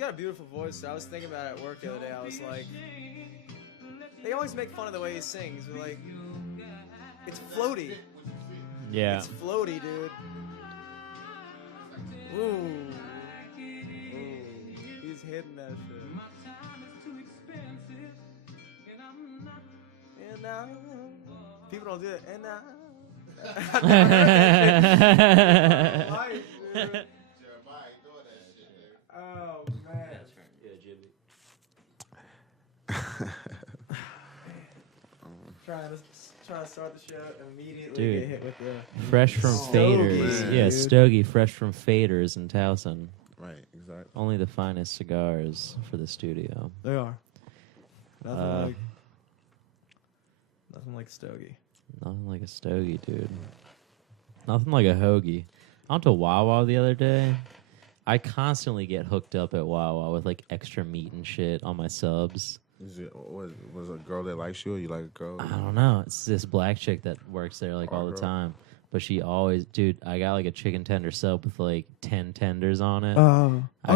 got a beautiful voice. I was thinking about it at work the other day. I was like, they always make fun of the way he sings. They're like, it's floaty. Yeah. It's floaty, dude. Ooh. He's hitting that shit. And now, people don't do it. And now. Oh man. Trying to start the show immediately. Dude, get hit with the fresh from Faders. man, Yeah, dude. Stogie, fresh from Faders in Towson. Right, exactly. Only the finest cigars for the studio. They are. Nothing like Stogie. Nothing like a Stogie, dude. Nothing like a hoagie. I went to Wawa the other day. I constantly get hooked up at Wawa with like extra meat and shit on my subs. Was it a girl that likes you, or you like a girl? I don't know. It's this black chick that works there like all the time. But she always, dude, I got like a chicken tender sub with like 10 tenders on it.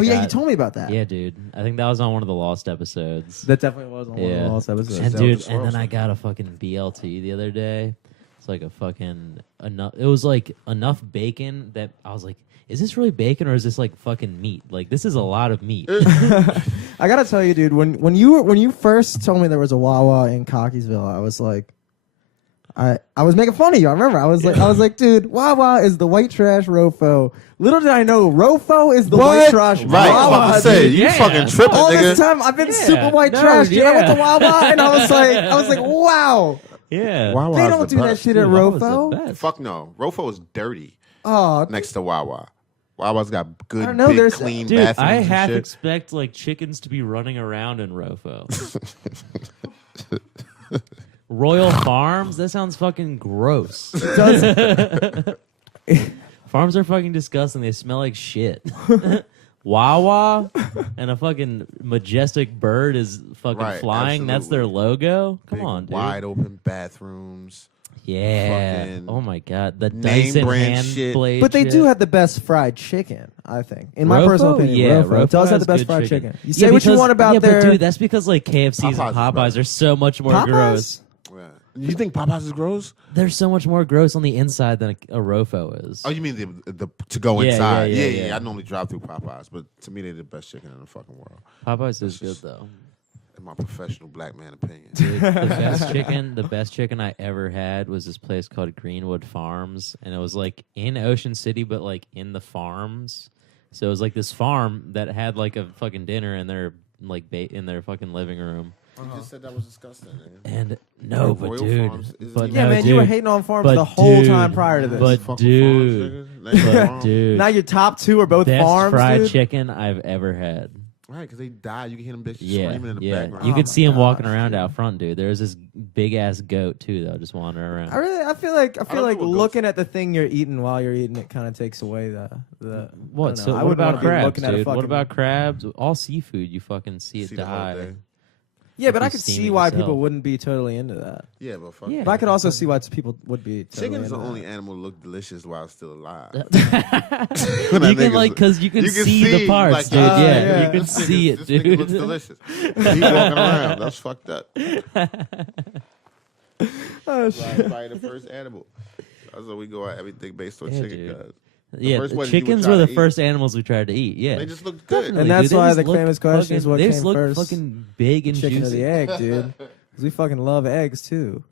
Yeah, you told me about that. Yeah, dude. I think that was on one of the Lost episodes. That definitely was on one of the last episodes. And dude, and then I got a fucking BLT the other day. It's like a fucking enough. It was like enough bacon that I was like, is this really bacon or is this like fucking meat? Like this is a lot of meat. I gotta tell you, dude, when you first told me there was a Wawa in Cockeysville, I was like, I was making fun of you. I remember I was like, dude, Wawa is the white trash Rofo. Little did I know, Rofo is the white trash Right, I'm about Wawa. to say, you Yeah. fucking tripping, All nigga. this time I've been super white No, trash, dude. I went to yeah. Wawa and I was like, wow. Yeah. Wawa They has don't the do that best. shit at Dude, Wawa's the Rofo. best. Fuck no. Rofo is dirty Oh, next to Wawa. Wawa's got good, I don't know, big, there's- clean Dude, bathrooms I and half shit. expect like chickens to be running around in Rofo. Royal Farms? That sounds fucking gross. Farms are fucking disgusting. They smell like shit. Wawa and a fucking majestic bird is fucking Right, flying. That's their absolutely. logo. Come Big, on, dude. wide open bathrooms. Yeah. fucking Oh my god. The name Dyson brand hand shit. blade. but they shit. do have the best fried chicken, I think. In my Rofo? personal opinion, Yeah, Rofo does have the has best good fried chicken. You Yeah, say what you because- want about yeah, their but dude, that's because like KFC's and Popeyes is Popeyes better. are so much more Popeyes? gross. Yeah. You think Popeyes is gross? They're so much more gross on the inside than a Rofo is. Oh, you mean the to go Yeah, inside? yeah, Yeah, yeah. I normally drive through Popeyes, but to me, they're the best chicken in the fucking world. Popeyes is good just- though. In my professional black man opinion. Dude, the best chicken I ever had was this place called Greenwood Farms, and it was like in Ocean City, but like in the farms. So it was like this farm that had like a fucking dinner in their like in their fucking living room. You just said that was disgusting. And no, but Royal dude, Farms isn't but even- Yeah, no, man, dude, you were hating on farms but the whole dude, time prior to this. but Fucking dude, farms, nigga. but dude, now your top two are both best farms, fried dude. chicken I've ever had. Right, because they die. You can hear them bitches Yeah, screaming in the yeah. background. You Oh could my see him walking gosh, around dude. out front, dude. There's this big ass goat too, though, just wandering around. I feel like don't know what goes- looking at the thing you're eating while you're eating it kind of takes away the. What? I don't So know. I what wouldn't about wanna be crabs, looking at a dude? What fucking- about crabs? All seafood, you fucking see it See the whole die. day. Yeah, but If I you could steam see it why yourself. people wouldn't be totally into that. Yeah, but fuck. Yeah. But I could also see why people would be. Totally Chicken is the into only that. animal to look delicious while still alive. You That can nigga's- like, because you can see the parts, like, dude. ah, Yeah, yeah. you can This see nigga- it, This nigga looks dude. delicious. He walking around. That's fucked up. Oh, That's probably the first animal. That's what we go at everything based on Yeah, chicken. dude. Guys. Yeah, first the ones you would chickens try were the to eat. first animals we tried to eat. Yeah, They just look good. Definitely, And that's dude. They why just the look famous question is fucking- what they just came look first, fucking big and chicken or juicy. the egg, dude? Because we fucking love eggs too.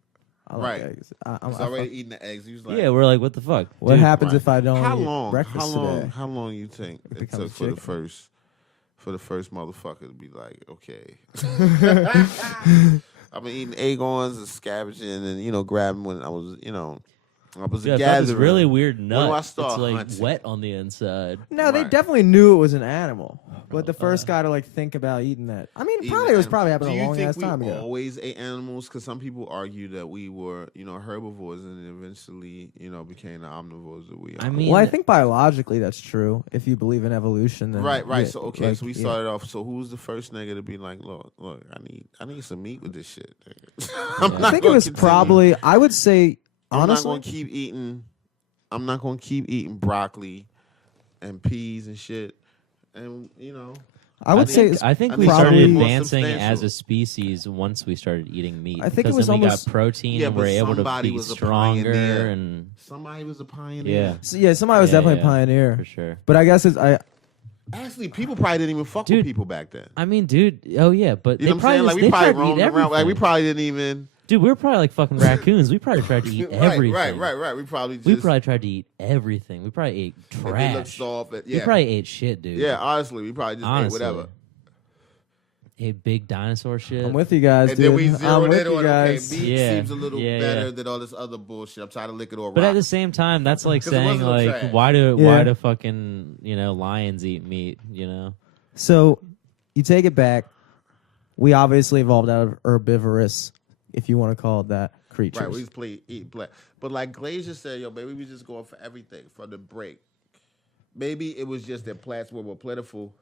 I like Right. eggs. He's already eating the eggs. He was like, Yeah, we're like, what the fuck? What dude? happens Right. if I don't how eat long? breakfast How long? today? How long you think it becomes took for the chicken. first motherfucker to be like, okay, I've been eating egg-ons and scavenging and grabbing when I was I was Dude, a I thought gatherer. this really weird do I nut. start It's like hunting? wet on the inside. No, they Right. definitely knew it was an animal. But the first guy to like think about eating that. I mean, Eating probably it was animals. probably happening Do a you long think ass we time ago. always ate animals? Because some people argue that we were, herbivores and eventually, became the omnivores that we are. I mean, Well, I think biologically that's true. If you believe in evolution, then right. yeah, So okay, like, so we yeah. started off. So who's the first nigga to be like, look, I need some meat with this shit. Yeah. I think it was probably. I would say I'm not honestly. gonna keep eating. I'm not gonna keep eating broccoli and peas and shit. And I would say I think I we think started probably more advancing as substantial. a species once we started eating meat. I think it because was then we almost- got protein Yeah, and but we're able to somebody be was a stronger pioneer. and Somebody was a pioneer. yeah, So, yeah, somebody was Yeah, definitely yeah, a pioneer. for sure. But I guess I Actually, people probably didn't even fuck Dude, with people back then. I mean, dude. Oh yeah, but You they know what I'm probably saying? Like they we tried probably to eat roamed around. Like we everything. probably didn't even. Dude, we were probably like fucking raccoons. We probably tried to eat everything. Right. We probably just. We probably tried to eat everything. We probably ate if they looked trash. soft. We probably ate shit, dude. Yeah, honestly, we probably just ate Honestly. whatever. Ate big dinosaur shit. I'm with you guys, And dude. then we I'm zeroed with in you on guys. okay, meat Yeah. seems a little Yeah, better yeah. than all this other bullshit. I'm trying to lick it all But raw. at the same time, that's like 'Cause it saying wasn't no like trash. why Yeah. do fucking lions eat meat? You know. So you take it back. We obviously evolved out of herbivorous, if you want to call it that, creatures. Right, we just eat black. But like Glacier said, yo, baby, we just going for everything from the break. Maybe it was just that plants were more plentiful.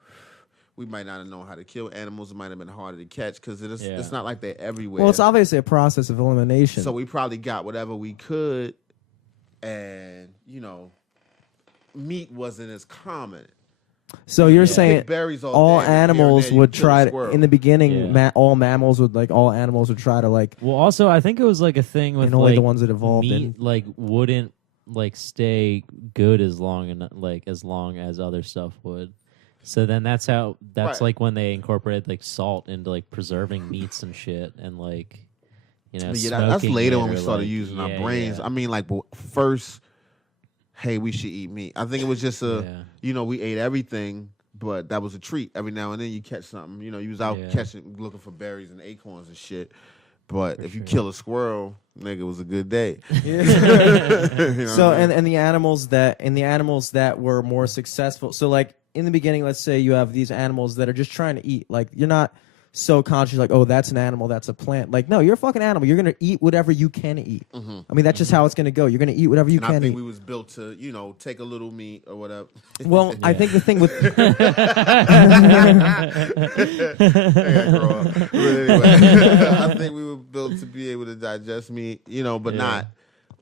We might not have known how to kill animals. It might have been harder to catch because it's not like they're everywhere. Well, it's obviously a process of elimination. So we probably got whatever we could, and meat wasn't as common. So you're Pick saying berries all day, and animals here and there, would you kill a try to, squirrel. in the beginning, Yeah. all mammals would try to like, Well, also I think it was like a thing with and only like the ones that evolved meat in. like wouldn't like stay good as long as other stuff would. So then that's Right. like when they incorporated like salt into like preserving meats and shit and like But yeah, that's smoking later it when we or, started like, using our yeah, brains. yeah. I mean, like first, hey, we should eat meat. I think it was just we ate everything, but that was a treat. Every now and then you catch something. You was out looking for berries and acorns and shit. But if you kill a squirrel, nigga, it was a good day. So and the animals that were more successful. So like in the beginning, let's say you have these animals that are just trying to eat. Like you're not so conscious like, oh, that's an animal, that's a plant. Like, no, you're a fucking animal. You're gonna eat whatever you can eat. Mm-hmm. I mean, that's just how it's gonna go. You're gonna eat whatever you And can I think eat. we was built to, take a little meat or whatever. Well, I think the thing with I gotta grow up. But anyway, I think we were built to be able to digest meat, but not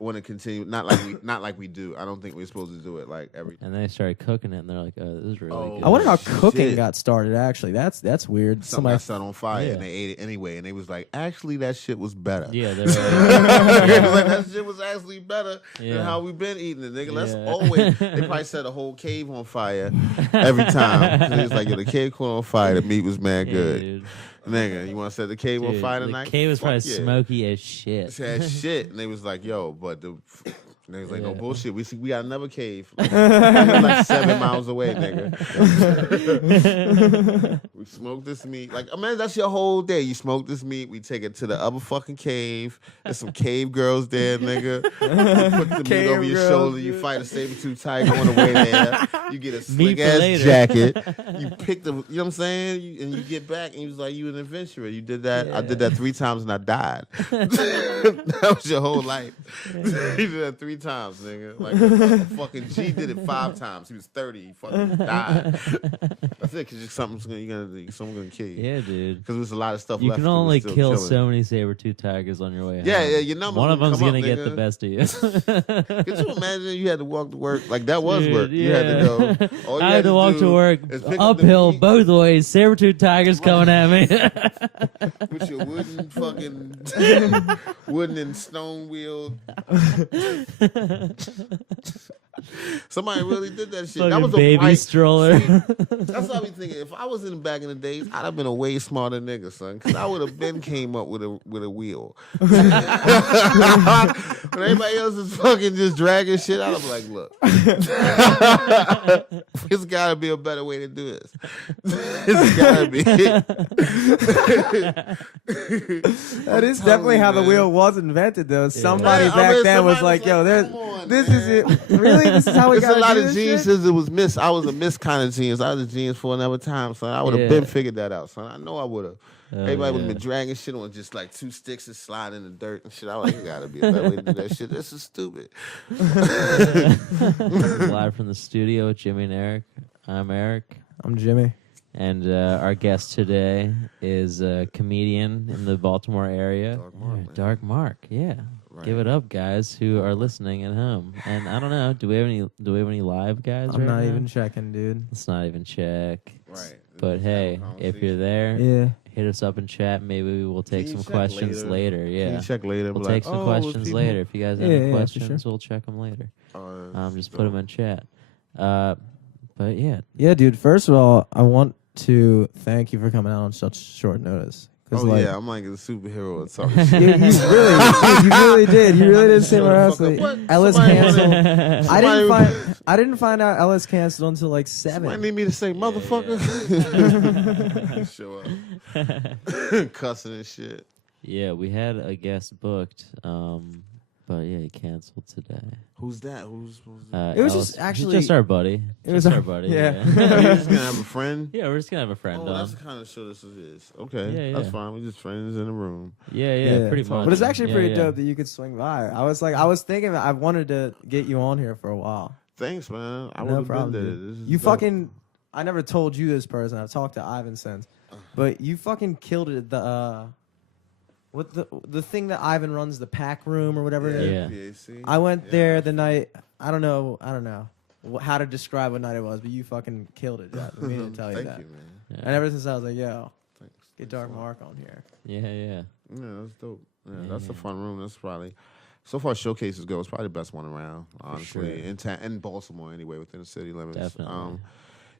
want to continue. Not like we do. I don't think we're supposed to do it like every. And then they started cooking it and they're like, oh, this is really good. I wonder how cooking Shit. got started. Actually, that's weird. Something got set on fire Yeah. and they ate it anyway, and they was like, actually, that shit was better. Yeah, they're It was like, that shit was actually better than Yeah. how we've been eating it, nigga. Let's Yeah. always. They probably set a whole cave on fire every time. It was like, yo, the cave caught on fire. The meat was mad yeah, good. dude. Nigga, you want to set the cave on Dude, fire the tonight? cave was probably Fuck yeah. smoky as shit. Had shit, and they was like, "Yo," but they was like, "No Yeah. bullshit. We got another cave, like 7 miles away, nigga. We smoke this meat. Like, man, that's your whole day. You smoke this meat. We take it to the other fucking cave. There's some cave girls there, nigga. You put the meat Cave over your girls, shoulder. You dude. fight a saber-tooth tiger on the way there. You get a Meat slick for ass later. jacket. You pick the, you know what I'm saying? And you get back, and you was like, you an adventurer. You did that. I did that 3 times, and I died. That was your whole life. You did that 3 times, nigga. Like fucking G did it 5 times. He was 30. He fucking died. That's it. Because someone's gonna kill you. Yeah, dude. Because there's a lot of stuff You left. can that was only still kill chilling. so many saber-tooth tigers on your way Yeah, home. yeah, your numbers One of gonna them's come gonna up, get nigga. the best of you. Could you imagine you had to walk to work? Like that was Dude, work. You had to go. All you I had to walk do to work is pick up the uphill meat both ways. Saber-tooth tigers coming at me. with your wooden fucking wooden and stone wheel. Somebody really did that shit. That Fucking was a baby right, stroller. That's what I be thinking. If I was in back in the days, I'd have been a way smarter nigga, son. Because I would have been came up with a wheel. When everybody else is fucking just dragging shit, I'd be like, look, there's got to be a better way to do this. There's got to be. That is definitely how the wheel was invented, though. Somebody Yeah, I back mean, then was somebody like, was "Yo, like, there's come on, this man." is it. Really, this is how we There's got a lot do of this shit? geniuses that was miss. I was a miss kind of genius. I was a genius for another time, son. I would have Yeah. been figured that out, son. I know I would have. Everybody would have yeah. been dragging shit on just like 2 sticks and sliding in the dirt and shit. I was like, there gotta be a better way to do that shit. This is stupid. Live from the studio with Jimmy and Eric. I'm Eric. I'm Jimmy. And our guest today is a comedian in the Baltimore area. Dark Mark, man. Dark Mark, yeah. Give it up, guys who are listening at home. And I don't know, do we have any live guys? I'm right not now? even checking, dude. Let's not even check. Right. But Just hey, have a if you're conversation. there, Yeah. hit us up in chat. Maybe we will take Can you some check questions later. Can Yeah. you check later? We'll Be take like, some "Oh, questions people-" later. If you guys have Yeah, any yeah, for questions, sure. we'll check them later. Just put dope. them in chat. But yeah, Yeah, dude. First of all, I want to thank you for coming out on such short notice. Oh Like, yeah, I'm like a superhero or you, something. you really did. You really did say my ass. What? Ellis Somebody canceled. wanna- I didn't find out Ellis canceled until like Somebody 7. need me to say motherfucker. Show up, cussing and shit. yeah, we had a guest booked, but yeah, he canceled today. Who's that? Who's that? It was Ellis- just actually- just our buddy. It was Just our- our buddy. yeah. Oh, you're just gonna have a friend? Yeah, we're just gonna have a friend Oh, on. that's the kind of show this is. Okay, Yeah, that's yeah. fine. We're just friends in a room. Yeah, pretty much. But it's actually Yeah, pretty yeah. dope that you could swing by. I was thinking I wanted to get you on here for a while. Thanks, man. I would No have problem. been Dude. there. This is You dope. fucking. I never told you this person. I've talked to Ivan since, but you fucking killed it. What the thing that Ivan runs, the pack room or whatever it is. Yeah. PAC. I went there the night. I don't know how to describe what night it was, but you fucking killed it. Yeah, me to tell you Thank that. you, man. Yeah. And ever since I was like, yo, Thanks. get Dark Mark on here. Yeah. Yeah, that's dope. Yeah, Yeah, that's a yeah. fun room. That's probably so far showcases go. It's probably the best one around, honestly, sure. in Baltimore anyway, within the city limits. Definitely.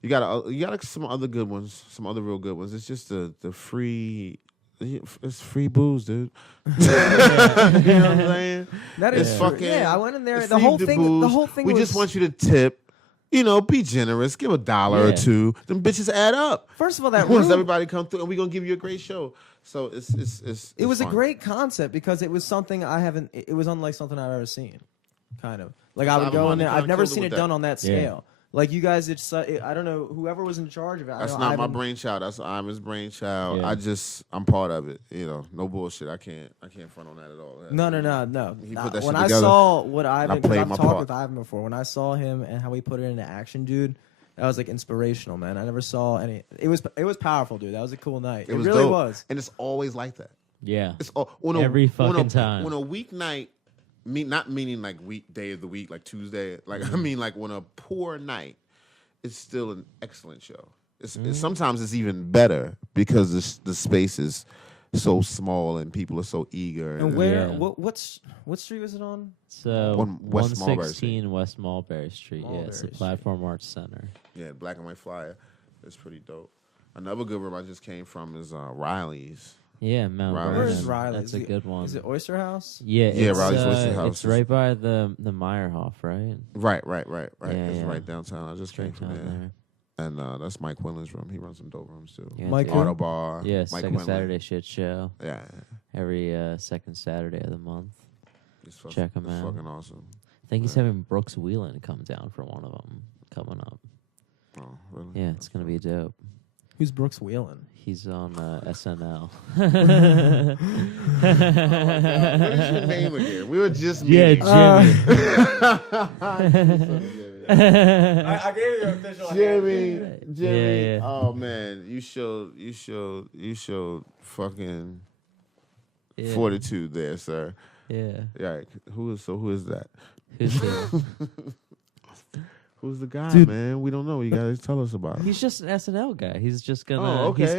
You got some other good ones, some other real good ones. It's just the free. It's free booze, dude. You know what I'm saying? That It's is true. fucking. Yeah, I went in there. it's The free whole to thing. booze. The whole thing. We was, just want you to tip. You know, be generous. Give $1 or Yeah. $2. Them bitches add up. First of all, that Once room. everybody come through, and we gonna give you a great show. So It was a fun. great concept because it was something I haven't. It was unlike something I've ever seen. Kind of like I would Ivan go in Monty there. kinda I've never killed it seen it with that. done on that Yeah. scale. Like you guys, I don't know whoever was in charge of it. I That's know not my Ivan- brainchild. That's Ivan's brainchild. Yeah. I'm part of it. You know, no bullshit. I can't front on that at all. No. He put that When shit I together, saw what Ivan, because played I've my talked part. with Ivan before. When I saw him and how he put it into action, dude, that was like inspirational, man. I never saw any. It was powerful, dude. That was a cool night. It was really dope. was. and it's always like that. Yeah. It's on Every on fucking time. When a weeknight, not meaning like day of the week, like Tuesday. Like I mean, like when a poor night, it's still an excellent show. Sometimes it's even better because the space is so small and people are so eager. And where? Yeah. What street was it on? So On West Mulberry 116 West Mulberry Street. Yeah, it's the Mulberry Platform Arts Center. Yeah, black and white flyer. It's pretty dope. Another good room I just came from is Riley's. Yeah, Mount Riley's. Vernon. Where's Riley's? That's a good one. Is it Oyster House? Yeah, Yeah, it's, Riley's Oyster House It's is- right by the Meyerhoff, right? Right. Yeah, It's yeah. right downtown. I just came Right from down there. And that's Mike Quinlan's room. He runs some dope rooms too. Yeah, Mike dude. Quinlan? Auto Bar. Yeah, Mike second Quinlan. Saturday shit show. Yeah. Every second Saturday of the month. It's fucking, Check him it's out. fucking awesome. I think he's Yeah. having Brooks Wheelan come down for one of them coming up. Oh, really? Yeah, it's gonna be dope. Who's Brooks Wheelan? He's on SNL. What is your name again? We were just Yeah, meeting. Jimmy. I gave you an official Jimmy. Yeah. Oh man, you showed fucking Yeah. fortitude there, sir. Yeah. Yeah. Who is that? Who's he? Who's the guy, Dude. man? We don't know. You gotta tell us about him. He's just an SNL guy. He's just gonna. Oh, okay. He's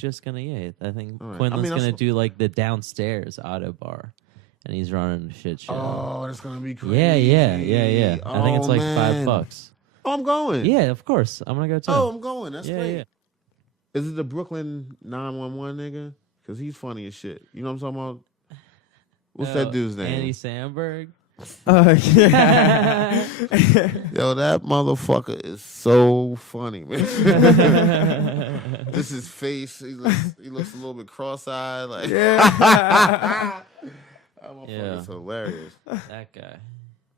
just gonna. Yeah, I think All right. Quinlan's I mean, gonna that's- do like the downstairs auto bar, and he's running a shit show. Oh, that's gonna be crazy. Yeah. I think it's like man. $5. Oh, I'm going. Yeah, of course. I'm gonna go too. Oh, I'm going. That's yeah, great. yeah. Is it the Brooklyn 911 nigga? Because he's funny as shit. You know what I'm talking about? What's that dude's name? Andy Samberg. Yeah. Yo, that motherfucker is so funny, man. This is his face. He looks a little bit cross-eyed. Like, that motherfucker is hilarious. That guy.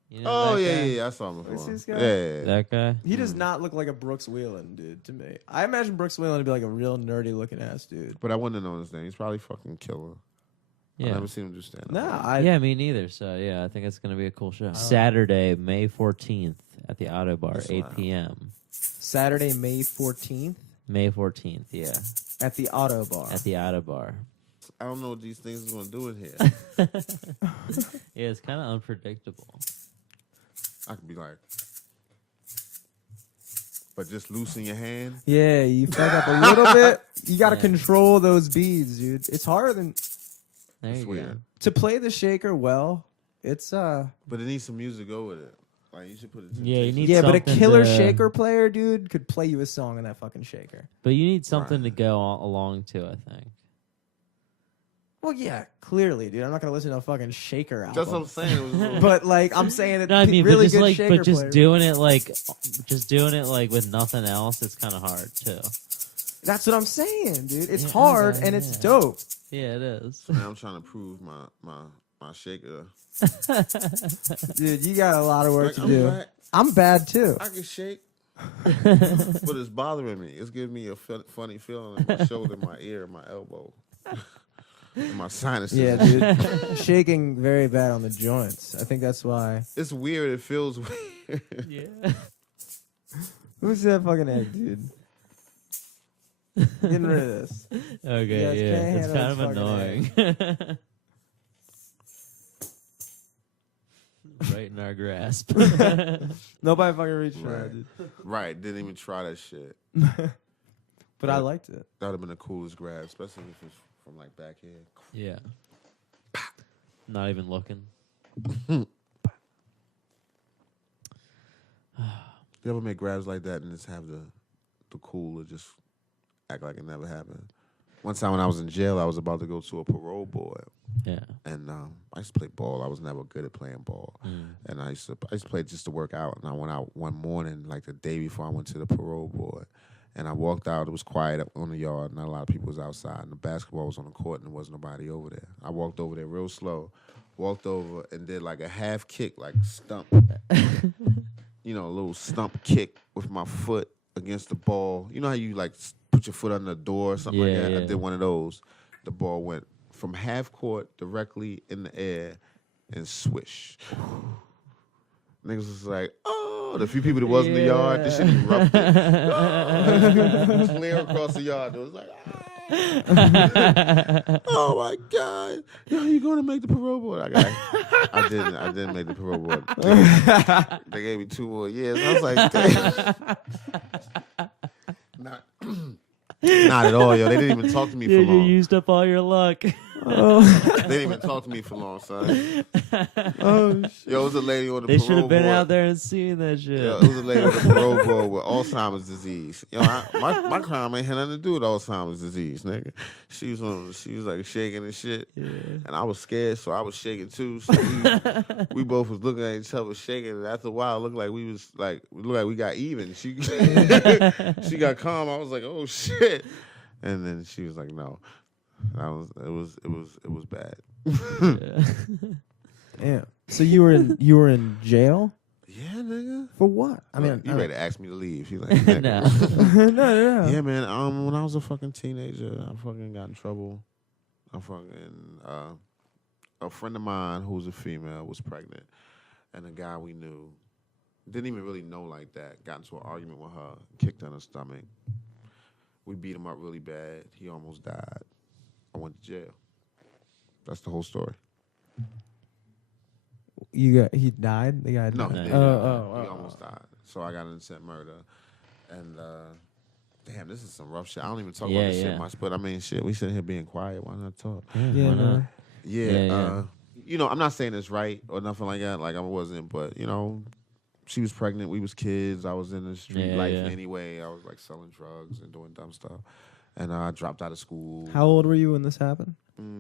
You know Oh, that yeah, guy? yeah. I saw him before. What's this guy? Yeah. That guy. He does not look like a Brooks Wheelan, dude, to me. I imagine Brooks Wheelan to be like a real nerdy looking ass dude. But I wouldn't have known his name. He's probably fucking killer. I Yeah. never seen him do stand-up. Nah, Yeah, me neither. So yeah, I think it's gonna be a cool show. Saturday, May 14th at the Auto Bar, That's 8 wild. p.m. Saturday, May 14th May 14th, yeah, at the Auto Bar. at the Auto Bar. I don't know what these things is gonna do in here. Yeah, it's kind of unpredictable. I could be like, but just loosen your hand. Yeah, you fuck up a little bit. You got to Yeah. control those beads, dude. It's harder than There It's you weird. go. to play the shaker well. It's But it needs some music to go with it. Like you should put it. Yeah, you need yeah, but a something killer to- shaker player, dude, could play you a song in that fucking shaker. But you need something Right. to go along to, I think. Well, yeah, clearly, dude. I'm not gonna listen to a fucking shaker album. That's what I'm saying. It was a little- But like, I'm saying that No, I mean, really but just good like, shaker but just players. doing it like with nothing else. It's kind of hard too. That's what I'm saying, dude. It's Yeah, hard okay, and it's yeah. dope. Yeah, it is. now I'm trying to prove my shaker. Dude, you got a lot of work Like, to I'm do. right. I'm bad too. I can shake, but it's bothering me. It's giving me a funny feeling in my shoulder, my ear, my elbow, and my sinuses. Yeah, dude. Shaking very bad on the joints. I think that's why. It's weird. It feels weird. Yeah. Who's that fucking egg, dude? Getting rid of this. Okay, guys yeah, can't it's handle kind of this annoying. Right in our grasp. Nobody fucking reached for Right. that, dude. Right. Didn't even try that shit. But I liked it. That would have been the coolest grab, especially if it's from like back here. Yeah. Not even looking. You ever make grabs like that and just have the cool to just act like it never happened? One time when I was in jail, I was about to go to a parole board, Yeah. and I used to play ball. I was never good at playing ball, and I used to play just to work out. And I went out one morning, like the day before I went to the parole board, and I walked out. It was quiet up on the yard. Not a lot of people was outside, and the basketball was on the court, and there wasn't nobody over there. I walked over there real slow, walked over and did like a half kick, like stump, you know, a little stump kick with my foot against the ball. You know how you like put your foot under the door or something like Yeah, that? I yeah. did one of those. The ball went from half court directly in the air and swish. Niggas was like, oh, the few people that was in the yard, this shit erupted. Oh, clear across the yard. It was like, oh my God. Yo, you going to make the parole board? I didn't make the parole board. They gave me 2 more years. I was like, damn. Not at all, yo. They didn't even talk to me for You long. used up all your luck. They didn't even talk to me for long, son. Oh, shit. Yo, it was a lady on the They parole should have been board. out there and seen that shit. Yo, it was a lady on the parole board with Alzheimer's disease. Yo, my crime ain't had nothing to do with Alzheimer's disease, nigga. She was like shaking and shit, and I was scared, so I was shaking too. So we both was looking at each other shaking, and after a while, it looked like we got even. She she got calm. I was like, oh shit, and then she was like, no. It was bad. Yeah. Damn. So you were in jail Yeah, nigga. for what? I mean, you ready to ask me to leave? She like, yeah, No. no. yeah, man. When I was a fucking teenager, I fucking got in trouble. I fucking a friend of mine who was a female was pregnant, and a guy we knew didn't even really know like that. Got into an argument with her, kicked her in the stomach. We beat him up really bad. He almost died. I went to jail. That's the whole story. He died. The guy. No, died? he didn't. Oh. He almost died. So I got an intent murder, and damn, this is some rough shit. I don't even talk about this shit much, but I mean, shit. We sitting here being quiet. Why not talk? Yeah, why not? no. Yeah, you know, I'm not saying it's right or nothing like that. Like I wasn't, but you know, she was pregnant. We was kids. I was in the street life anyway. I was like selling drugs and doing dumb stuff, and I dropped out of school. How old were you when this happened?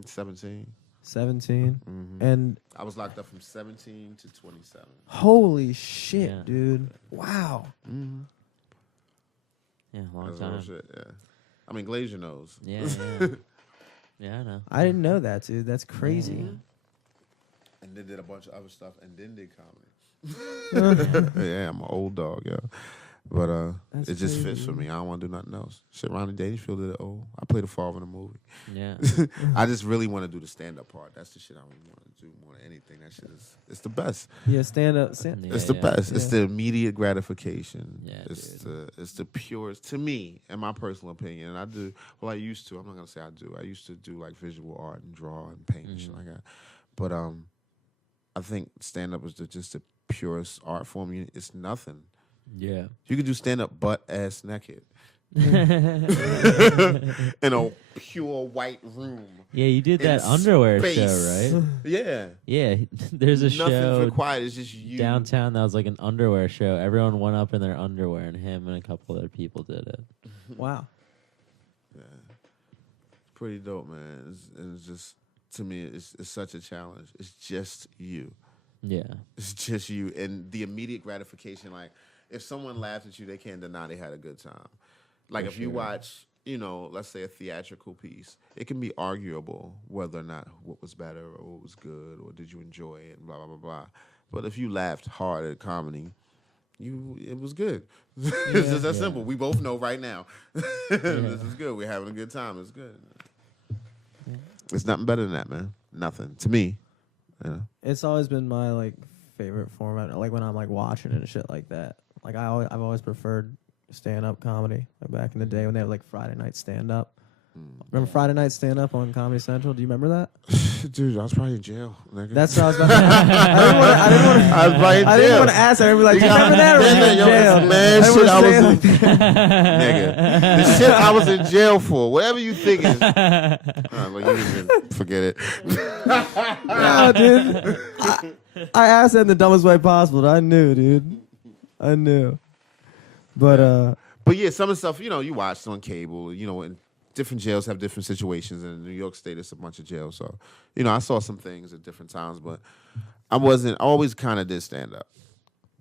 17. 17. Mm-hmm. And I was locked up from 17 to 27. holy shit, Yeah. dude! Wow. Mm-hmm. Yeah, long That's real time. shit. Yeah, I mean, Glazier knows. Yeah. Yeah, I know. I didn't know that, dude. That's crazy. And then did a bunch of other stuff, and then did comedy. Yeah, I'm an old dog, yo. But That's it just fits crazy. for me. I don't want to do nothing else. Shit, Ronnie Dangerfield did it. Oh, I played a father in a movie. Yeah. I just really want to do the stand up part. That's the shit I want to do more than anything. That shit is it's the best. Yeah, stand up. Yeah, It's the best. It's Yeah. the immediate gratification. Yeah, It's the purest to me, in my personal opinion. And I do I used to. I'm not gonna say I do. I used to do like visual art and draw and paint and shit like that. But I think stand up is just the purest art form. It's nothing. Yeah. You could do stand up butt ass naked in a pure white room. Yeah, you did In that underwear space. show, right? Yeah. Yeah, there's a Nothing's show required. It's just you. downtown that was like an underwear show. Everyone went up in their underwear, and him and a couple other people did it. Wow. Yeah. Pretty dope, man. It's just, to me, it's such a challenge. It's just you. Yeah. It's just you. And the immediate gratification, like, if someone laughs at you, they can't deny they had a good time. Like, if you watch, let's say a theatrical piece, it can be arguable whether or not what was better or what was good or did you enjoy it and blah, blah, blah, blah. But if you laughed hard at comedy, it was good. It's just that simple. We both know right now. This is good. We're having a good time. It's good. It's nothing better than that, man. Nothing. To me. It's always been my like favorite format. Like when I'm like watching it and shit like that. Like I've always preferred stand up comedy. Like back in the day when they had like Friday night stand up. Remember Friday night stand up on Comedy Central? Do you remember that? Dude, I was probably in jail. Nigga. That's what I was about to I didn't want to. I didn't want to ask her. I'd be like, do you remember that? Or were you in jail? Man, I shit, I was didn't in, nigga. The shit I was in jail for. Whatever you thinking. Like you can forget it. No, dude. I asked that in the dumbest way possible. But I knew, dude. I knew. But yeah, some of the stuff, you watched on cable, and different jails have different situations. And in New York State, it's a bunch of jails. So, I saw some things at different times, but I always kind of did stand up.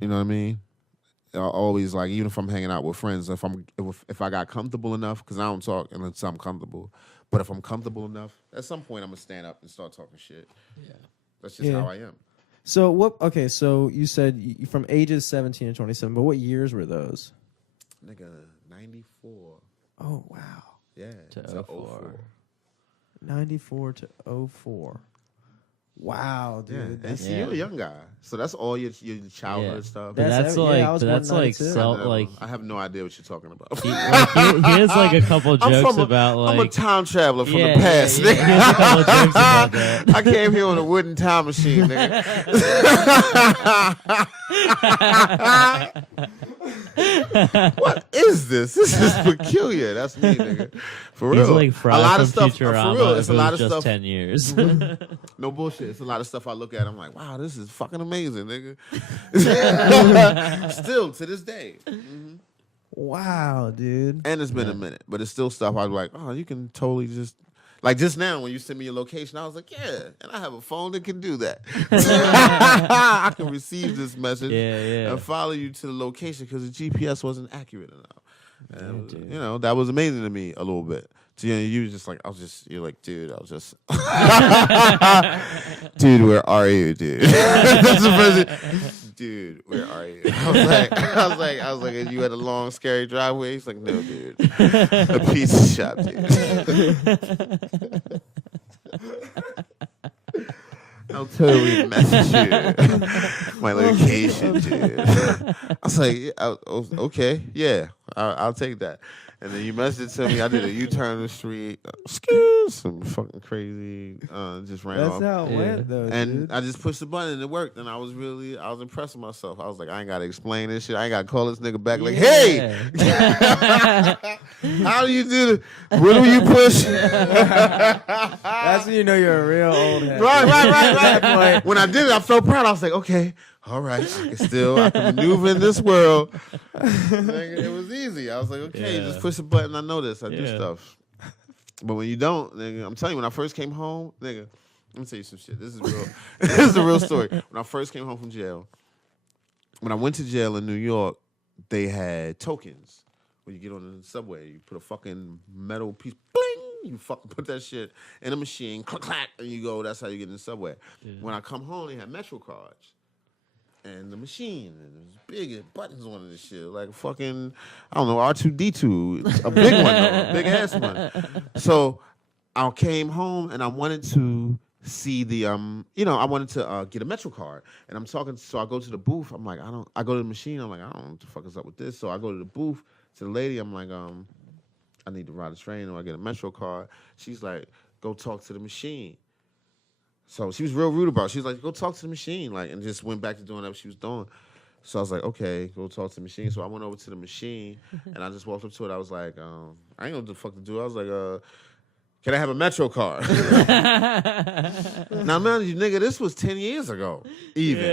You know what I mean? I always, like, even if I'm hanging out with friends, if I got comfortable enough, because I don't talk unless I'm comfortable, but if I'm comfortable enough, at some point I'm going to stand up and start talking shit. Yeah. That's just how I am. So what? Okay, so you said from ages 17 to 27, but what years were those? Nigga, 94. Oh, wow. Yeah. To 04. 94 to 04. Wow, dude. Yeah. And see, you're a young guy. So that's all your childhood stuff. But that's I have no idea what you're talking about. he has like a couple jokes about like I'm a time traveler from the past. Yeah, he has a couple jokes about that. I came here on a wooden time machine, nigga. What is this? This is peculiar. That's me, nigga. For real. He's like Fry a lot from of stuff. Futurama. For real, it's if a it lot was of just stuff. 10 years. No bullshit. It's a lot of stuff I look at. I'm like, wow, this is fucking amazing, nigga. Still to this day. Mm-hmm. Wow, dude. And it's been a minute, but it's still stuff I'm like, oh, you can totally just. Like just now, when you sent me your location, I was like, yeah, and I have a phone that can do that. I can receive this message and follow you to the location because the GPS wasn't accurate enough. And, that was amazing to me a little bit. So, you were just like, you're like, dude, dude, where are you, dude? That's the first dude, where are you? I was like, are you at a long, scary driveway? He's like, no, dude. A pizza shop, dude. I'll totally message you my location, dude. I was like, okay, yeah, I'll take that. And then you messaged to me. I did a U-turn in the street. Some fucking crazy. Just ran off. That's how it went, though. And dude. I just pushed the button and it worked. And I was impressed with myself. I was like, I ain't got to explain this shit. I ain't got to call this nigga back. Like, hey, how do you do this? What do you push? That's when you know you're a real old head. Right. When I did it, I felt proud. I was like, okay, all right, I can maneuver in this world. It was easy. I was like, okay, just push a button. I know this. I do stuff. But when you don't, nigga, I'm telling you, when I first came home, nigga, let me tell you some shit. This is real. This is a real story. When I first came home from jail, when I went to jail in New York, they had tokens. When you get on the subway, you put a fucking metal piece, bling, you fucking put that shit in a machine, clack, clack, and you go. That's how you get in the subway. Yeah. When I come home, they had Metro cards. and the machine, and it was big, and buttons on it and shit, like fucking, I don't know, R2D2, a big one though, a big ass one. So I came home and I wanted to see the I wanted to get a Metro card, and I'm talking. So I go to the booth. I'm like, I go to the machine. I'm like, I don't know what the fuck is up with this. So I go to the booth to the lady. I'm like, I need to ride a train or I get a Metro card. She's like, go talk to the machine. So she was real rude about it. She was like, go talk to the machine, like, and just went back to doing whatever she was doing. So I was like, okay, go talk to the machine. So I went over to the machine, and I just walked up to it. I was like, I ain't gonna know what the fuck to do. I was like, can I have a Metro card? Now, man, you nigga, this was 10 years ago, even.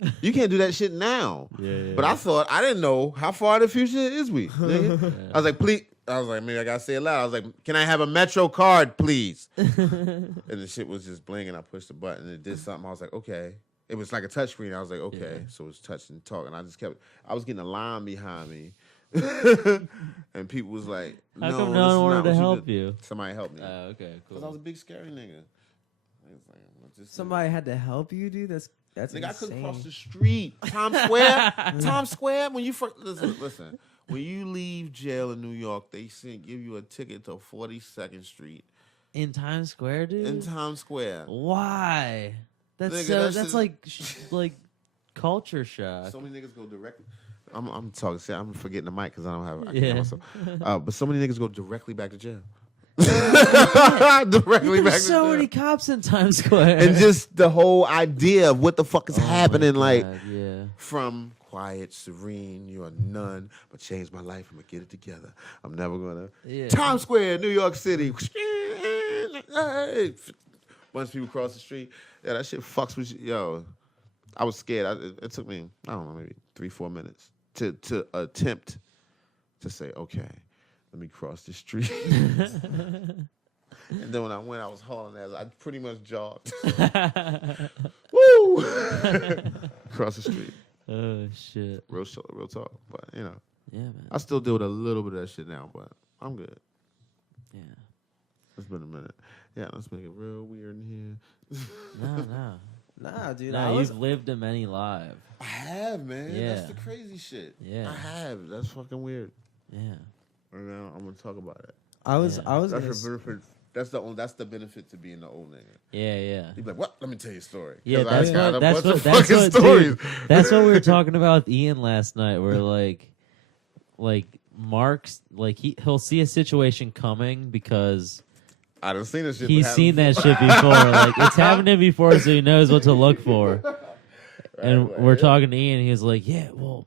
Yeah. You can't do that shit now. Yeah. But I didn't know how far in the future is we, nigga. Yeah. I was like, please. I was like, maybe I gotta say it loud. I was like, can I have a Metro card, please? And the shit was just blinking. I pushed the button and it did something. I was like, okay. It was like a touch screen. I was like, okay. Yeah. So it was touch and talk. And I was getting a line behind me. And people was like, how come no one wanted to help you? Somebody helped me. Okay, cool. Because I was a big scary nigga. Somebody had to help you, dude? That's nigga, insane. I couldn't cross the street. Times Square, when you first, listen. When you leave jail in New York, they give you a ticket to 42nd Street. In Times Square, dude? In Times Square. Why? That's like culture shock. So many niggas go directly. I'm talking. See, I'm forgetting the mic because I don't have. I can't myself. But so many niggas go directly back to jail. Directly back. There's so many cops in Times Square, and just the whole idea of what the fuck is happening, like from quiet, serene, you're a nun, but change my life. I'm gonna get it together. I'm never gonna. Yeah. Times Square, New York City. Hey. Bunch of people cross the street. Yeah, that shit fucks with you. Yo, I was scared. It took me, I don't know, maybe 3-4 minutes to attempt to say, okay, let me cross the street. And then when I went, I was hauling ass. I pretty much jogged. Woo! Cross the street. Oh, shit. Real talk. But, Yeah, man. I still deal with a little bit of that shit now, but I'm good. Yeah. It's been a minute. Yeah, let's make it real weird in here. No. Nah, dude. You've lived a many lives. I have, man. Yeah. That's the crazy shit. Yeah. I have. That's fucking weird. Yeah. And now I'm gonna talk about it. I was That's the benefit to being the old nigga. Yeah. You'd be like, what? Let me tell you a story. Yeah, that's what we were talking about with Ian last night. Where like Mark's like he'll see a situation coming because I done seen this shit. He's seen that shit before. Like it's happened to him before, so he knows what to look for. We're talking to Ian. He was like, "Yeah, well."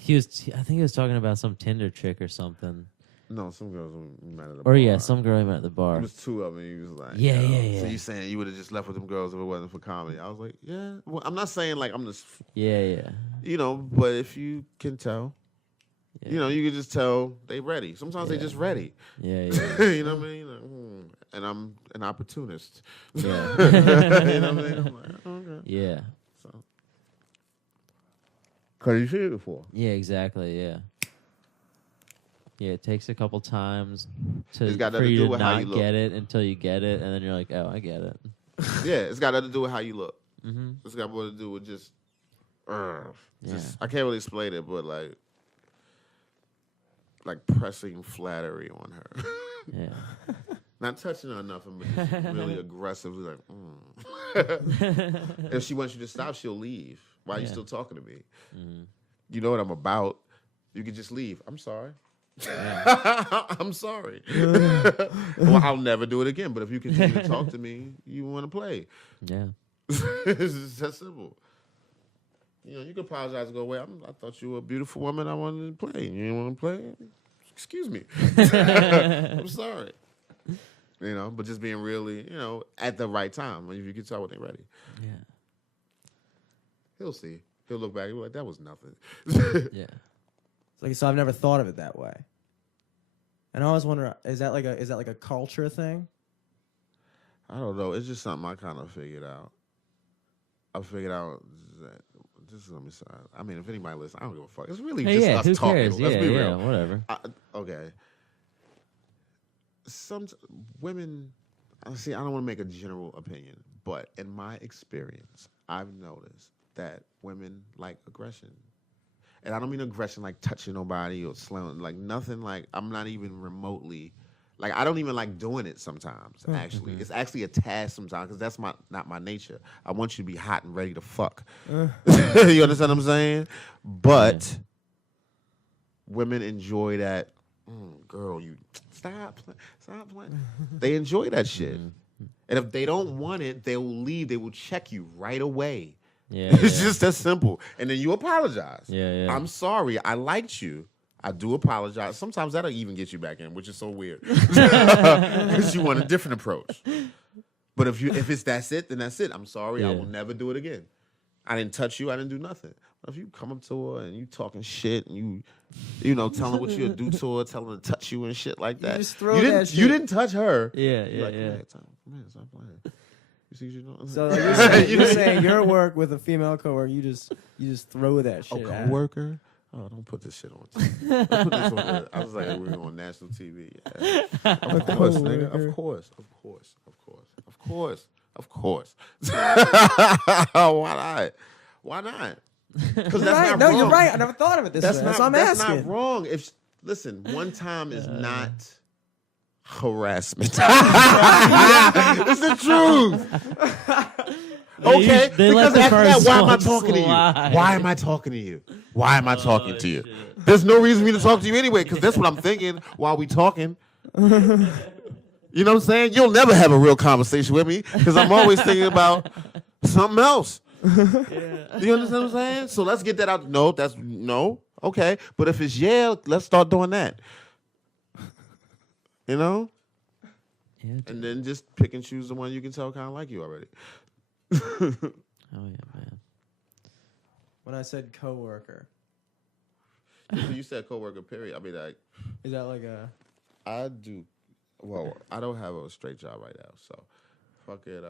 I think he was talking about some Tinder chick or something. No, some girls we met at the bar. Or yeah, some girl he met at the bar. It was two of them. He was like, yeah. So you saying you would have just left with them girls if it wasn't for comedy? I was like, yeah. Well, I'm not saying like I'm just. Yeah. But if you can tell, you can just tell they ready. Sometimes they just ready. Yeah. You know what I mean? Like, and I'm an opportunist. Yeah. You know what I mean? I'm like, okay. Yeah. So. Because you seen it before. Yeah, exactly. Yeah. Yeah, it takes a couple times for you to not get it until you get it, and then you're like, oh, I get it. Yeah, it's got nothing to do with how you look. Mm-hmm. It's got more to do with just I can't really explain it, but like pressing flattery on her. Yeah. Not touching her enough, but just really aggressively like, If she wants you to stop, she'll leave. Why are you still talking to me? Mm-hmm. You know what I'm about. You can just leave. I'm sorry. Yeah. I'm sorry. Well, I'll never do it again. But if you continue to talk to me, you want to play. Yeah. It's just that simple. You can apologize and go away. I thought you were a beautiful woman. I wanted to play. You didn't want to play? Excuse me. I'm sorry. But just being really, at the right time. If you can tell when they're ready. Yeah. He'll see. He'll look back and be like, that was nothing. Yeah. So I've never thought of it that way. And I always wonder, is that like a culture thing? I don't know. It's just something I kind of figured out. I figured out that let me say. I mean, if anybody listens, I don't give a fuck. It's really just us who talking. Cares? Let's be real. Whatever. Okay. Some women. See, I don't want to make a general opinion, but in my experience, I've noticed that women like aggression. And I don't mean aggression like touching nobody or slamming, like nothing like I'm not even remotely, like I don't even like doing it sometimes, actually. It's actually a task sometimes because that's not my nature. I want you to be hot and ready to fuck. You understand what I'm saying? But women enjoy that, girl, you stop playing. They enjoy that shit. And if they don't want it, they will leave. They will check you right away. Yeah, It's just that simple. And then you apologize. Yeah. I'm sorry. I liked you. I do apologize. Sometimes that'll even get you back in, which is so weird. Because you want a different approach. But if that's it, then that's it. I'm sorry. I will never do it again. I didn't touch you. I didn't do nothing. But if you come up to her and you talking shit and you know, telling her what you'll do to her, telling her to touch you and shit like that. You just throw that shit. You didn't touch her. Yeah. Man, stop playing. You see what you're doing? So like, you're saying your work with a female coworker, you just throw that shit. Oh, coworker? Oh, don't put this shit on. Don't put this on. I was like, we're on national TV. Yeah. Of course, nigga. Of course. Why not? Because that's not wrong. You're right. I never thought of it this way. That's what I'm asking. That's not wrong. Listen, one time is not harassment. It's the truth. Okay, because after that, why am I talking to you? Why am I talking to you? Why am I talking to you? There's no reason for me to talk to you anyway, because that's what I'm thinking while we talking. You know what I'm saying? You'll never have a real conversation with me, because I'm always thinking about something else. You understand what I'm saying? So let's get that out. No. Okay. But if it's let's start doing that. You know? Yeah, and then just pick and choose the one you can tell kind of like you already. Oh yeah, man. When I said coworker, you said coworker. Period. I mean, like, is that like a? I do. Well, I don't have a straight job right now, so fuck it.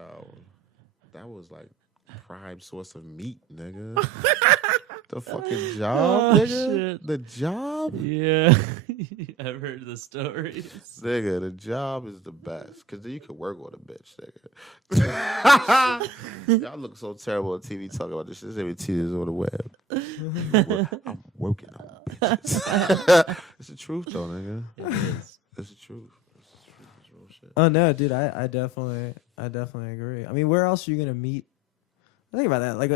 That was like prime source of meat, nigga. The fucking job, nigga. Shit. The job. Yeah, I've heard the stories. Nigga, the job is the best because then you can work on a bitch, nigga. Y'all look so terrible on TV talking about this shit. Every tears on the web. I'm working on bitches. It's the truth, though, nigga. It is. It's the truth. It's real shit. Oh no, dude, I definitely agree. I mean, where else are you gonna meet? Think about that. Like,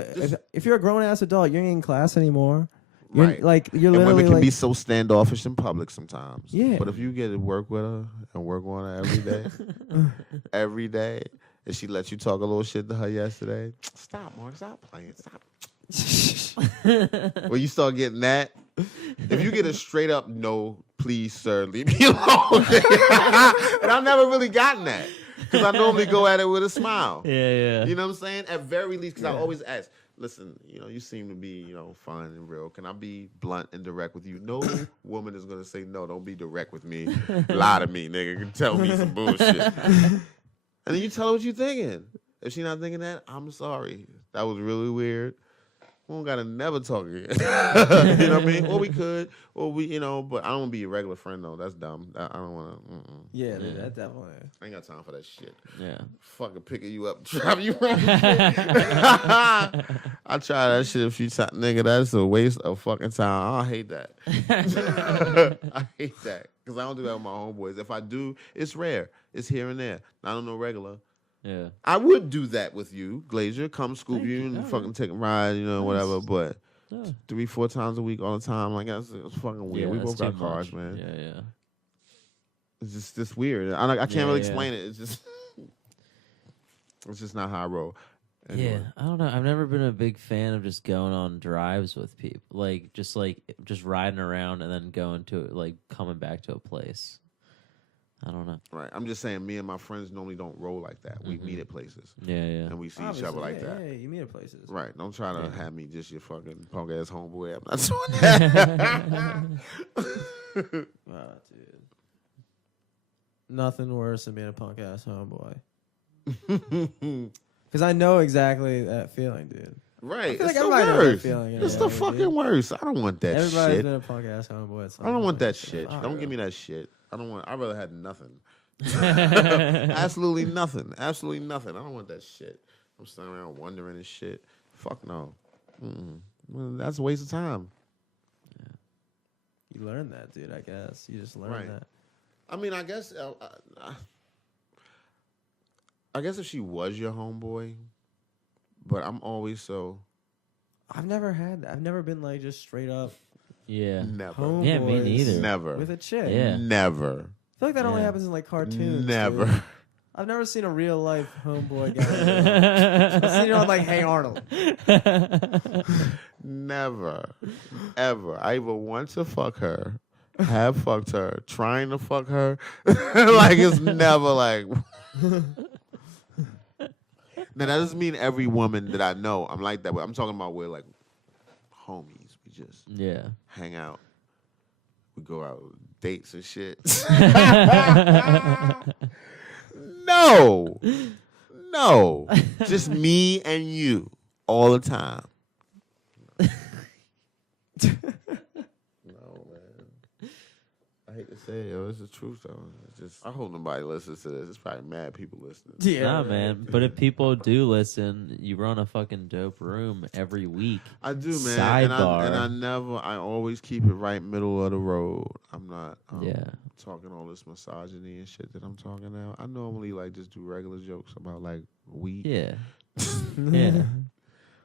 if you're a grown ass adult, you ain't in class anymore. You're, right. Like, you're and literally women can like, be so standoffish in public sometimes. Yeah. But if you get to work with her and work on her every day, and she lets you talk a little shit to her yesterday, stop, Mark. Stop playing. Stop. When you start getting that, if you get a straight up no, please, sir, leave me alone. And I've never really gotten that. Because I normally go at it with a smile. Yeah. You know what I'm saying? At very least, because I always ask, listen, you seem to be, fun and real. Can I be blunt and direct with you? No woman is going to say, no, don't be direct with me. Lie to me, nigga. Tell me some bullshit. And then you tell her what you're thinking. If she's not thinking that, I'm sorry. That was really weird. We don't gotta never talk again. You know what I mean? Or we could, or we, but I don't want to be a regular friend though. That's dumb. I don't want to. yeah, dude, that definitely. I ain't got time for that shit. Yeah. Fucking picking you up, driving you around. I tried that shit a few times, nigga. That's a waste of fucking time. I hate that. I hate that because I don't do that with my homeboys. If I do, it's rare. It's here and there. Not on no regular. Yeah. I would do that with you, Glazier. Come scoop you and fucking take a ride, whatever. But 3-4 times a week all the time, like it's fucking weird. We both got cars, man. Yeah. It's just weird. I can't really explain it. It's just not how I roll. Anyway. Yeah, I don't know. I've never been a big fan of just going on drives with people, just riding around and then going to coming back to a place. I don't know. Right. I'm just saying, me and my friends normally don't roll like that. We meet at places. Yeah. And we see each other like that. Yeah, you meet at places. Right. Don't try to have me just your fucking punk ass homeboy. I'm not doing that. Wow, dude. Nothing worse than being a punk ass homeboy. Because I know exactly that feeling, dude. Right. It's the worst. It's the fucking worst. I don't want that Everybody's shit. been a punk ass homeboy. I don't want that shit. Don't give me that shit. I'd rather have nothing. Absolutely nothing. Absolutely nothing. I don't want that shit. I'm standing around wondering and shit. Fuck no. Well, that's a waste of time. You learn that, dude. I guess you just learn Right. that. I mean, I guess if she was your homeboy, but I'm always so I've never been like just straight up Yeah. never, homeboys Yeah, me neither. never, with a chick. Yeah. never, I feel like that only Yeah. happens in like cartoons. never. dude. I've never seen a real life homeboy guy. I've seen it on like Hey Arnold. Never, ever. I either want to fuck her, have fucked her, trying to fuck her. Like it's never like. Now that doesn't mean every woman that I know I'm like that. But I'm talking about where like homies, we just Yeah. hang out, we go out dates and shit. No, just me and you all the time. No, man. I hate to say it, yo. It's the truth, though. It's just, I hope nobody listens to this. It's probably mad people listening. Yeah, Nah, right. man. But if people do listen, you run a fucking dope room every week. I do, man. Sidebar. And I always keep it right middle of the road. I'm not Yeah. talking all this misogyny and shit that I'm talking now. I normally like just do regular jokes about like wheat, Yeah. Yeah.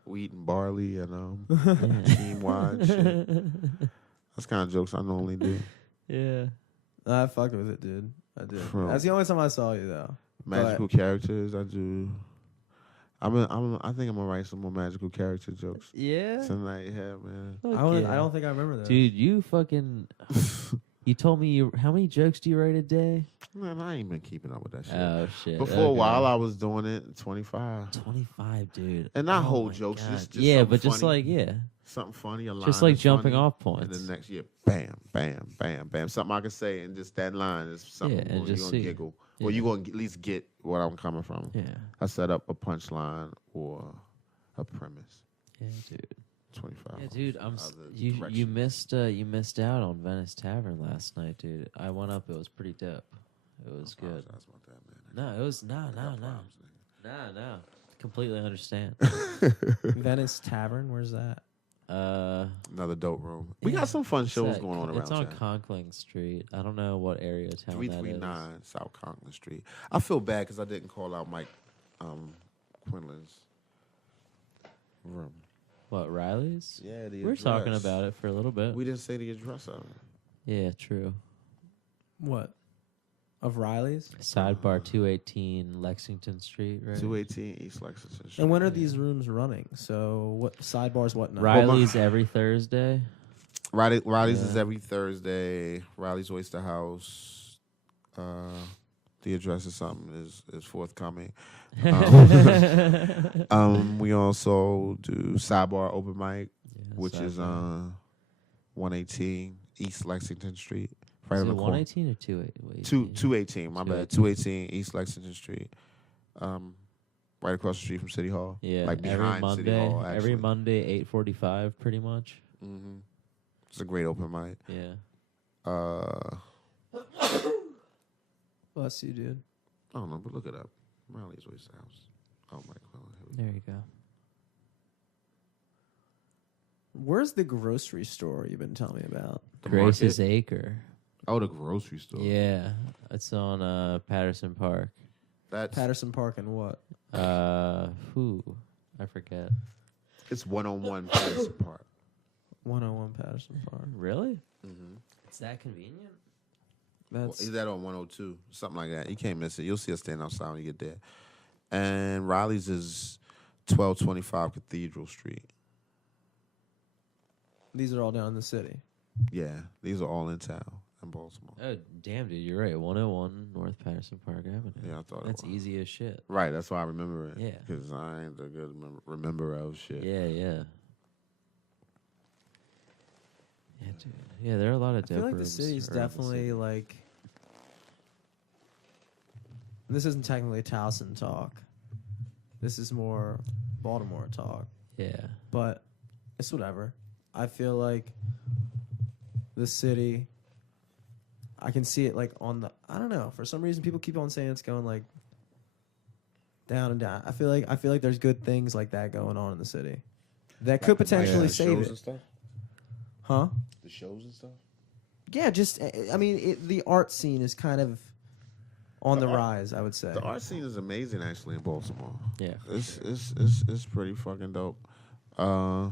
wheat and barley and Yeah. quinoa and shit. That's kind of jokes I normally do. Yeah. I fucked with it, dude. I did. Bro. That's the only time I saw you, though. Magical characters, I do. I think I'm gonna write some more magical character jokes Yeah. tonight. Yeah, man. Fuck I yeah. don't think I remember that. Dude, you fucking. You told me how many jokes do you write a day? Man, I ain't been keeping up with that shit. Oh shit. Before a while, I was doing it 25, 25, dude. and not Oh whole my jokes, God. just yeah, something but just funny. like yeah, Something funny, a line just like that's jumping funny, off and points. the next year, bam, bam, bam, bam, something I can say, and just that line is something Yeah, and you're just gonna see. giggle, or Yeah. you gonna at least get where I'm coming from. Yeah, I set up a punchline or a premise. yeah, dude. 25. Yeah, dude. other You directions. missed out on Venice Tavern last night, dude. I went up. It was pretty dope. It was I good. apologize about that, man. No, it was I got problems, no. Completely understand. Venice Tavern, where's that? Another dope room. We Yeah. got some fun shows It's going on around It's on town. Conkling Street. I don't know what area of town that is. 339 South Conklin Street. I feel bad because I didn't call out Mike Quinlan's room. What, Riley's? Yeah, the We were talking address. about it for a little bit. We didn't say the address of it. Yeah, true. What? Of Riley's? Sidebar 218 Lexington Street, right? 218 East Lexington Street. And when are these rooms running? So what sidebars, what night? Riley's every Thursday. Riley's Yeah. is every Thursday. Riley's Oyster House. The address is something is forthcoming. We also do Sidebar Open Mic, Yeah, which is Sidebar. 118 East Lexington Street. Right Is on it the corner. 118 or 218? 218, my bad. 218 East Lexington Street. Right across the street from City Hall. Yeah, like every behind Monday. City Hall, actually. Every Monday, 8:45, pretty much. Mm-hmm. It's a great open mic. Yeah. Bless you, dude. I don't know, but look it up. Riley's Oyster House. Oh my God. There you go. Where's the grocery store you've been telling me about? The Grace's market? Acre. Oh, the grocery store. Yeah, it's on Patterson Park. That's Patterson Park and what? Who? I forget. it's 101 Patterson Park. 101 Patterson Park. Really? Mm-hmm. It's that convenient? That's Is that on 102? Something like that. You can't miss it. You'll see us standing outside when you get there. And Riley's is 1225 Cathedral Street. these are all down in the city. Yeah, these are all in town in Baltimore. Oh, damn, dude, you're right. 101 North Patterson Park Avenue. Yeah, I thought That's it was. easy as shit. Right, that's why I remember it. Yeah. Because I ain't a good remember of shit. Yeah, yeah. Yeah, dude. Yeah, there are a lot of I feel dope like the rooms city's around the definitely city. like. This isn't technically Towson talk. This is more Baltimore talk, Yeah. but it's whatever. I feel like the city. I can see it like on the. I don't know. For some reason, people keep on saying it's going like down and down. I feel like there's good things like that going on in the city. that could potentially save shows it. and stuff? Huh? The shows and stuff? Yeah, just I mean, the art scene is kind of on the rise, I would say. The art scene is amazing, actually, in Baltimore. Yeah. It's pretty fucking dope. I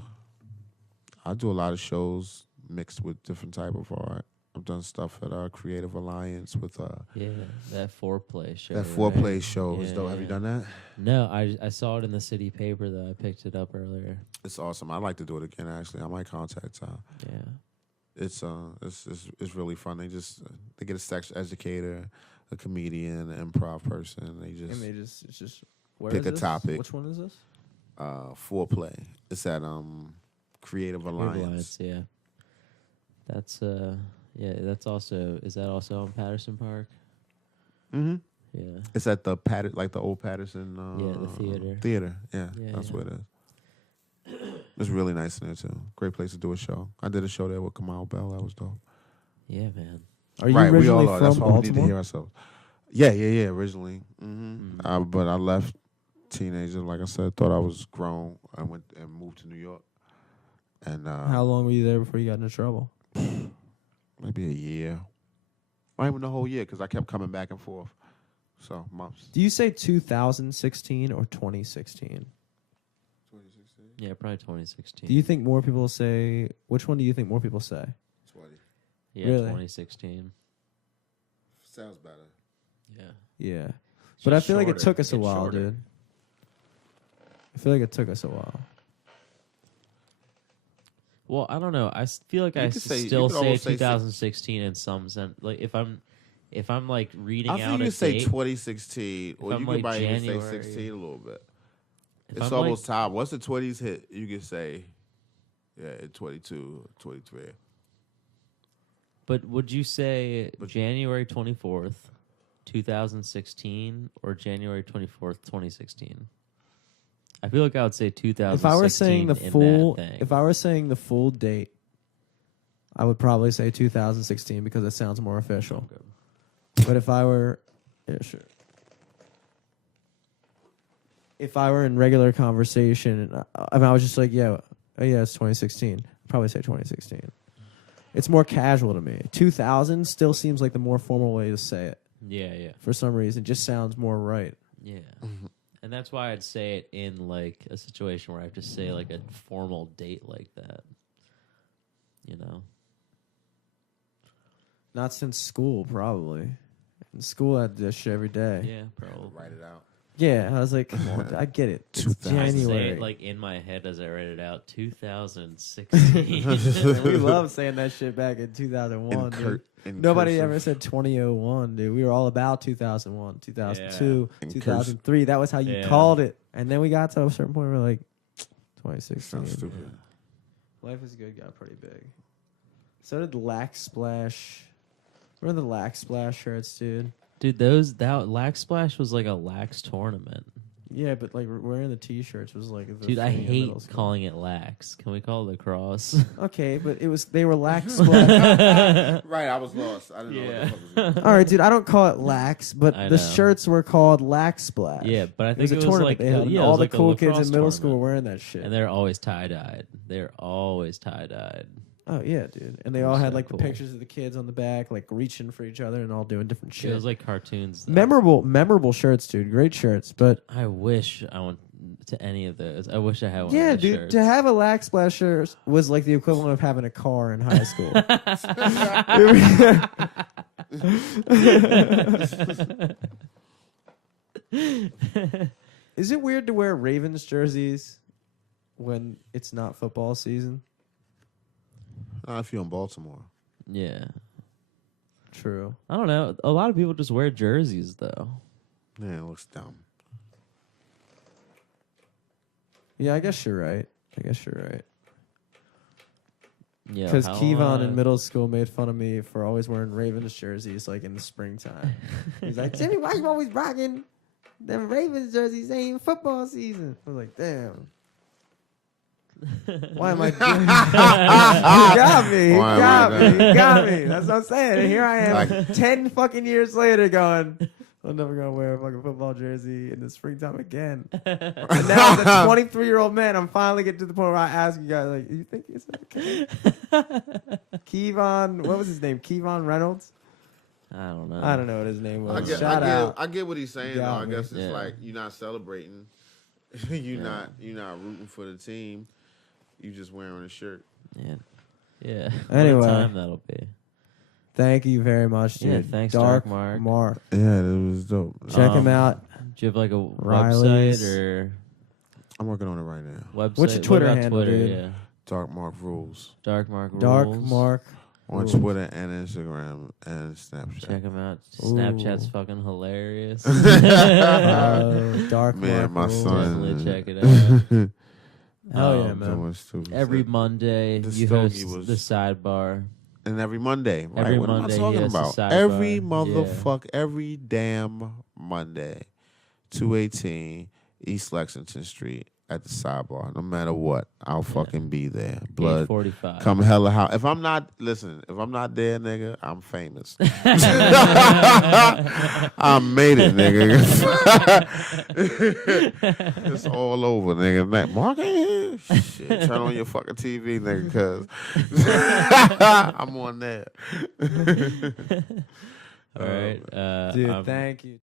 do a lot of shows mixed with different type of art. I've done stuff at Creative Alliance with Yeah, that foreplay show. that right? foreplay show. Is Yeah, dope. Have you done that? No, I saw it in the city paper though. I picked it up earlier. It's awesome. I'd like to do it again. Actually, I might contact. Yeah. It's really fun. They get a sex educator, a comedian, an improv person. They And just they just it's just where pick is a this? topic. Which one is this? foreplay. It's at Creative Alliance. Yeah. That's that's also is that also on Patterson Park? Mm-hmm. Yeah. It's at the the old Patterson. The theater. Theater. Yeah, Yeah, that's yeah. what it is. It's really nice in there too. Great place to do a show. I did a show there with Kamal Bell. That was dope. Yeah, man. Are you Right, we originally all are. from That's why we need to Baltimore? hear ourselves. Yeah. Originally, Mm. but I left teenager. Like I said, thought I was grown. I went and moved to New York. And How long were you there before you got into trouble? maybe a year. Not even the whole year because I kept coming back and forth. So months. Do you say 2016 or 2016? 2016. Yeah, probably 2016. Do you think more people say? Which one do you think more people say? 20. Yeah, Really? 2016. Sounds better. Yeah. Yeah, It's but I just feel like it shorter. took us a It's while, shorter. dude. I feel like it took us a while. Well, I don't know. I feel like You I could say- you still could say almost say 2016 in some sense. Like if I'm like reading I think out you a say date, 2016, or I'm you could like probably even say January. 16 a little bit. if It's I'm almost time. Once the 20s hit, you can say, 22, 23. But would you say But- January 24th, 2016, or January 24th, 2016? I feel like I would say 2016. If I were saying the in full, that thing. if I were saying the full date, I would probably say 2016 because it sounds more official. But if I were, yeah, sure. If I were in regular conversation, I was just like, yeah, it's 2016. I'd probably say 2016. It's more casual to me. 2000 still seems like the more formal way to say it. Yeah. For some reason, it just sounds more right. Yeah. And that's why I'd say it in like a situation where I have to say like a formal date like that. You know? Not since school, probably. In school, I had this shit every day. Yeah, probably. Write it out. Yeah, I was like, come on, I get it. It's 2000. I say January. it like in my head as I read it out. 2016. We love saying that shit back in 2001. Dude. Nobody ever said 2001, dude. We were all about 2001, 2002, In 2003. That was how you Yeah. called it. And then we got to a certain point where we're like, 2016. Sounds stupid. Life is Good got pretty big. So did Lax Splash. Remember the Lax Splash shirts, dude? Dude, that Lax Splash was like a lax tournament. Yeah, but like wearing the T-shirts was like. The Dude, I thing in hate middle school. calling it lax. Can we call it lacrosse? Okay, but they were Lax Splash. Right, I was lost. I didn't know what the fuck was going on. All right, dude. I don't call it lax, but I the know. shirts were called Lax Splash. Yeah, but I it was think a it was tournament like they had, and yeah, it all was the like a cool kids lacrosse in middle school tournament. were wearing that shit. And they're always tie-dyed. They're always tie-dyed. Oh yeah, dude. And they It all was had so like cool. the pictures of the kids on the back, like reaching for each other and all doing different shit. It was like cartoons. though. memorable shirts, dude. Great shirts, but I wish I went to any of those. I wish I had one yeah, of those dude. shirts. To have a Lax Splash shirt was like the equivalent of having a car in high school. Is it weird to wear Ravens jerseys when it's not football season? If you're in Baltimore. Yeah. True. I don't know. A lot of people just wear jerseys, though. Yeah, it looks dumb. Yeah, I guess you're right. Yeah. Because how, Kevon in middle school made fun of me for always wearing Ravens jerseys like in the springtime. He's like, Jimmy, why you always rocking them Ravens jerseys? Ain't even football season. I was like, damn. Why am I doing He got me. He Why am I got me. He got me. That's what I'm saying. And here I am Like- 10 fucking years later going, I'm never gonna wear a fucking football jersey in the springtime again. And now as a 23-year-old man, I'm finally getting to the point where I ask you guys, like, you think it's okay? Kevon, what was his name? Kevon Reynolds? I don't know. I don't know what his name was. I get what he's saying. Though. I guess it's like you're not celebrating. you're not rooting for the team. You just wearing a shirt. Yeah. Yeah. Anyway. What a time that'll be. Thank you very much, dude. Yeah, thanks, Dark Mark. Yeah, it was dope. Check him out. Do you have like a Riley's. website or I'm working on it right now. website? What's your Twitter handle, Twitter, dude? Yeah. Dark Mark Rules. Dark Mark Rules. Dark Mark on Rules. Twitter and Instagram and Snapchat. Check him out. Ooh. Snapchat's fucking hilarious. Dark Man, Mark my Rules. son. Definitely check it out. Hell yeah, Um, man. Every Monday, The you stogie host was- the sidebar. And every Monday, right? Every what Monday, am I talking he has a about? sidebar. Every Yeah. motherfucker, every damn Monday, 218 East Lexington Street at the sidebar. No matter what, I'll fucking be there. Blood, 8:45. come hella how. If I'm not there, nigga, I'm famous. I made it, nigga. It's all over, nigga. Like, Mark ain't here. Shit, turn on your fucking TV, nigga, cause I'm on there. All right. Dude, thank you.